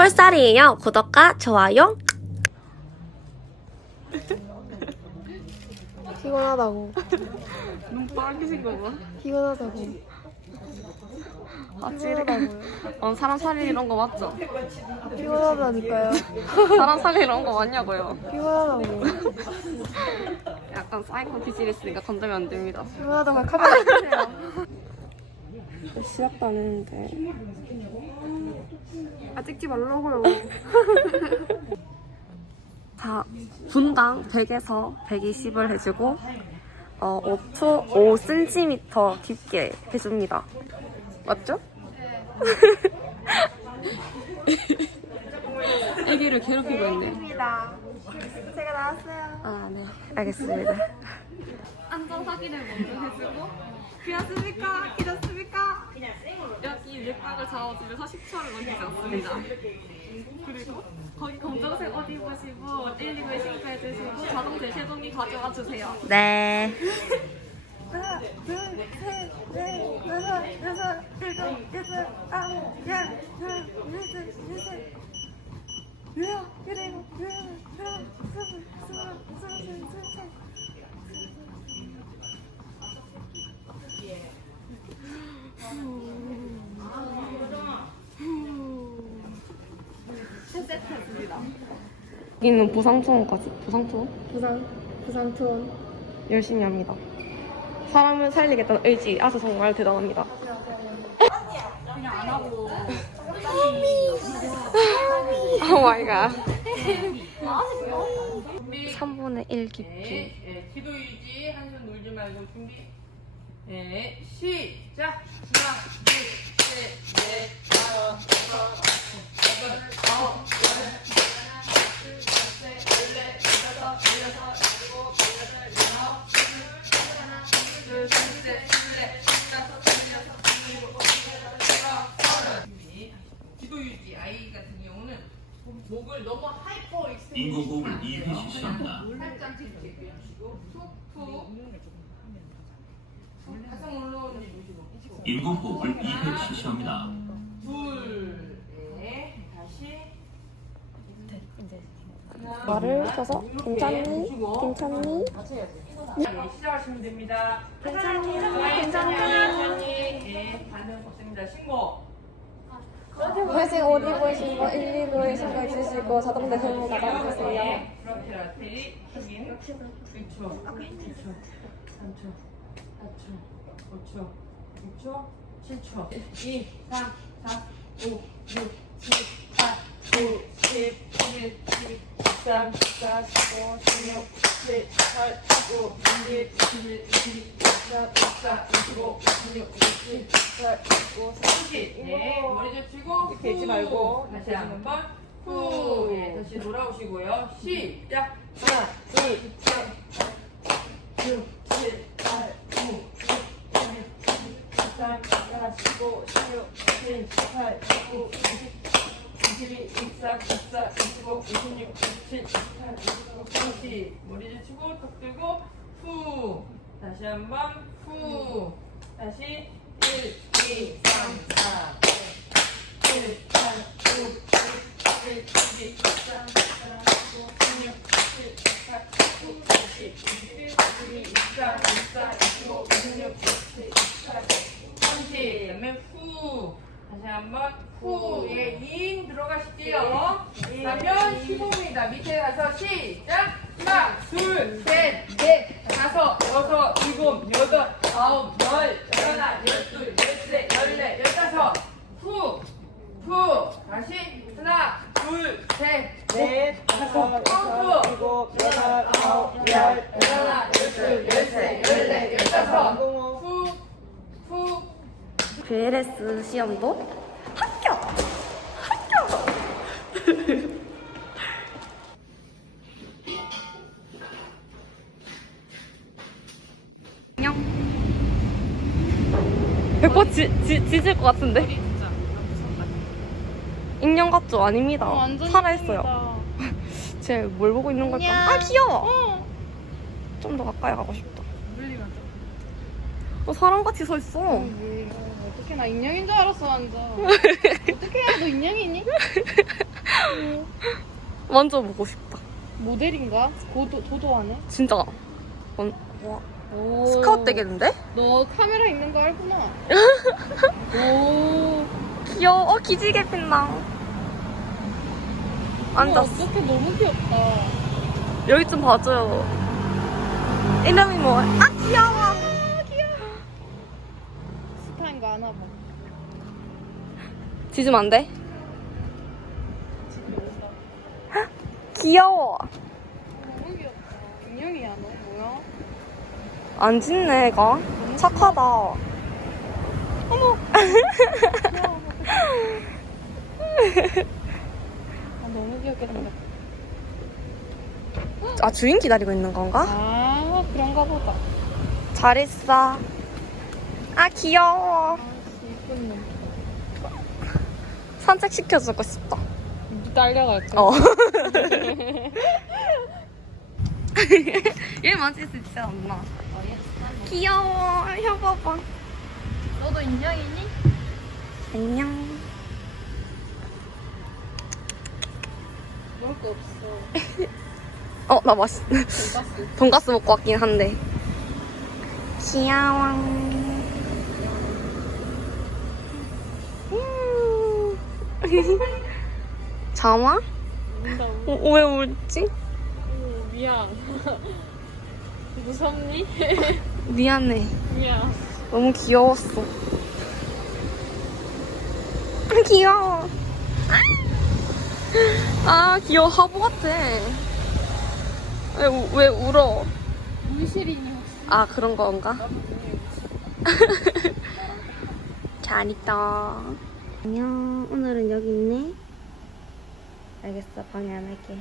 풋볼살이에요. 구독과 좋아요. 피곤하다고. 눈 빨개진 거 봐. 피곤하다고. 아, 찌르. 피곤하다고요. 어, 사람 살이 이런 거 맞죠? 피곤하다니까요. 사람 살이 이런 거 맞냐고요? 피곤하다고. 약간 사이코 기질이 있으니까 건드면 안 됩니다. 피곤하다고 카메라 끄세요. 시작도 안 했는데. 아 찍지 말라고요. 자, 분당 100에서 120을 해주고, 어, 5초, 5cm 깊게 해줍니다. 맞죠? 애기를 괴롭히고 있네. 제가 나왔어요. 아, 네. 알겠습니다. 안전 확인을 먼저 해주고 귀엽습니까? 귀엽습니까? 여기 밑박을 잡아주면서 10초를 넘기지 않습니다. 그리고 거기 검정색 옷 입으시고 1, 2부에 싱크해주시고 자동 대시동기 가져와 주세요. 네. 하나, 둘, 셋, 넷, 다섯, 여섯, 일곱, 여덟, 아홉, 열, 하나, 둘, 셋, 넷, 일곱, 일곱, 여덟, 아홉, 스물, 스물, 스물, 스물, 스물. 여기는 부상투원까지. 부상투원? 부상, 부상 투혼. 열심히 합니다. 사람을 살리겠다는 의지, 아주 정말 대단합니다. 오 마이 갓. 3분의 1 깊이. 네, 기도 유지, 한손 놀지 말고 준비. 네, 시작. 하나, 둘, 셋, 넷, 다섯, 목을 너무 하이퍼 익스텐 인공호흡을 2회 실시합니다. 살짝 그려주시고 툭툭 가장 올라오는 보시고 인공호흡을 2회 실시합니다. 둘 넷 다시 말을 쳐서 괜찮니? 괜찮니? 네, 시작하시면 됩니다. 괜찮니? 괜찮니? 괜찮니? 예, 반응 없습니다. 신고. 회색 옷 입으시고 1, 2부에 신고 해주시고 자동 대시동 나가주세요. 네, 프로필라테리 확인. 6초, 2초, 3초, 4초, 5초, 6초, 7초, 2, 3, 4, 5, 6, 7, 8, 9, 10, 11, 12, 13, 14, 15, 16, 17, 18, 19, 20, 21, 22, 23, 24, 25, 26, 27, 28, 29, 30. 네, 머리 젖히고 되지 말고 다시 한 번. 후. 네, 다시 돌아오시고요. 시작. 하나, 둘, 셋, 6, 7, 8, 9, 10, 11, 13, 14, 15, 16, 17, 18, 19, 20, 22, 23, 24, 25, 26, 27, 28, 29, 30. 머리 젖히고 턱 들고 후. 다시 한 번. 후. 다시 1, 2, 3, 4, 5, 1, 8, 9, 10, 11, 12, 13, 14, 15, 16, 17, 18, 19, 20, 21, 22, 23, 24, 25, 26, 27, 28, 30. 그다음에 후. 다시 한번 후에 인 들어가실게요. 그러면 15입니다. 밑에 가서 시작. 하나, 둘, 셋, 넷, 다섯, 여섯, 일곱, 여덟, 아홉, 열, 열하나, 열둘, 열셋, 열넷, 열다섯. 후, 후. 다시 하나, 둘, 셋, 넷, 다섯, 여섯, 일곱, 여덟, 아홉, 열, 열하나, 열둘, 열셋, 열넷, 열다섯. 후, 후. BLS 시험도 합격! 합격! 안녕. 배포 지, 지, 지질 것 같은데? 인형 같죠? 아닙니다. 살아있어요. 쟤 뭘 보고 있는 걸까? 아, 귀여워! 좀 더 가까이 가고 싶다. 어, 사람같이 서 있어. 어떻게 나 인형인 줄 알았어 완전. 어떻게 너 인형이니? 만져보고 싶다. 모델인가? 도도 도도하네. 진짜. 원- 와, 오. 스카우트 되겠는데? 너 카메라 있는 거 알구나. 오. 귀여워. 어, 기지개 빛나. 앉았어. 어떻게 너무 귀엽다. 여기 좀 봐줘요. 이름이 뭐야? 아, 귀여워. 스타인 거 아나 봐. 뒤지면 안 돼? 귀여워. 너무 귀엽다. 인형이야 너 뭐야? 안 짖네, 애가. 착하다. 아, 너무 귀엽게 생겼다. 아, 주인 기다리고 있는 건가? 아 그런가 보다. 잘 있어. 아, 귀여워. 이쁜 놈. 산책 시켜주고 싶다. 딸려갈 거. 어. 얘 만질 수 있지 않나? 귀여워. 혀 봐봐. 너도 인형이니? 안녕. 먹을 거 없어. 어, 나 맛있, 돈가스. 돈가스 먹고 왔긴 한데. 귀여워. 음. 잠아? 운다고. 어, 왜 울지? 오, 미안. 무섭니? 미안해. 미안. 너무 귀여웠어. 귀여워. 아, 귀여워. 화보 같아. 왜, 우- 왜 울어? 물실이니? 아, 그런 건가? 잘 있다. 안녕. 오늘은 여기 있네. 알겠어. 방해 안 할게.